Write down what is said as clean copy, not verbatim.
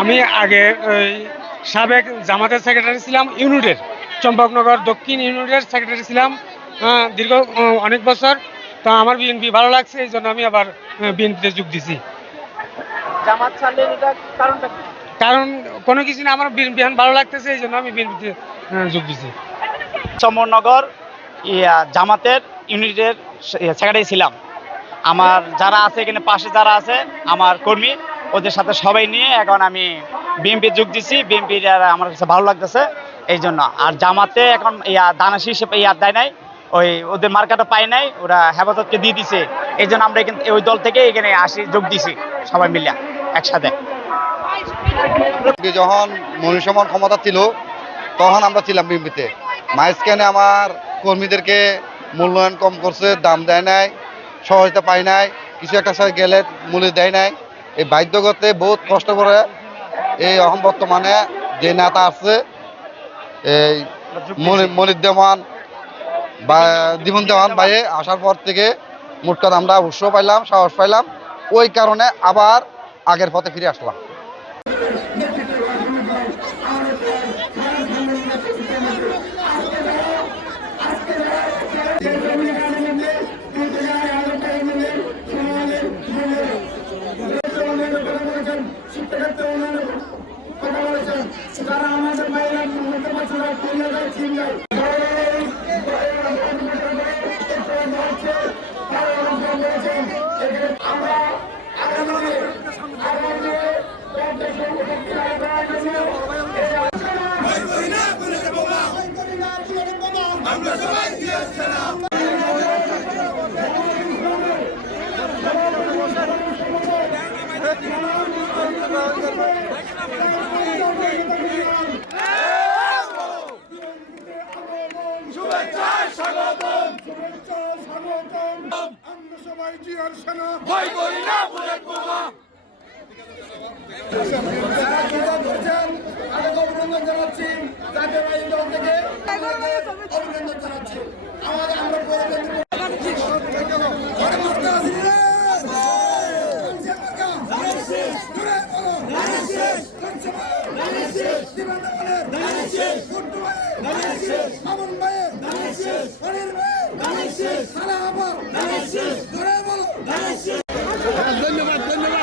আমি আগে ওই সাবেক জামাতের সেক্রেটারি ছিলাম ইউনিটের, চম্পকনগর দক্ষিণ ইউনিটের সেক্রেটারি ছিলাম দীর্ঘ অনেক বছর। তো আমার বিএনপি ভালো লাগছে, এই জন্য আমি আবার বিএনপিতে যোগ দিছি। জামাত ছাড়লেন, এটা কারণটা কি? কারণ কোনো কিছু না, আমার বিএনপি এখন ভালো লাগতেছে, এই জন্য আমি বিএনপিতে যোগ দিছি। চম্পকনগর জামাতের ইউনিটের সেক্রেটারি ছিলাম। আমার যারা আছে এখানে পাশে যারা আছে আমার কর্মী, ওদের সাথে সবাই নিয়ে এখন আমি বিএনপি যোগ দিছি। বিএনপি আমার কাছে ভালো লাগতেছে এই জন্য। আর জামাতে এখন দানাশি হিসেবে দেয় নাই, ওই ওদের মার্কাটা পায় নাই, ওরা হেফাজতকে দিয়ে দিছে। এই জন্য আমরা ওই দল থেকে এখানে যোগ দিছি সবাই মিলে একসাথে। যখন মনুষ্যমন ক্ষমতা ছিল তখন আমরা ছিলাম বিএনপিতে। মাঝখানে আমার কর্মীদেরকে মূল্যায়ন কম করছে, দাম দেয় নাই, সহজতা পায় নাই, কিছু একটা সময় গেলে মূল্য দেয় নাই। এই বাধ্যগতে বহুত কষ্ট করে এই বর্তমানে যে নেতা আছে এই মনিরুজ্জামান বা দীপন দেওয়ান ভাইয়ে আসার পর থেকে মোট কথা আমরা উৎসাহ পাইলাম, সাহস পাইলাম, ওই কারণে আবার আগের পথে ফিরে আসলাম। অভিনন্দন জানাচ্ছি, জাতীয় বাহিনী দল থেকে অভিনন্দন জানাচ্ছি। আমাদের আমরা ধন্যবাদ ধন্যবাদ ধন্যবাদ।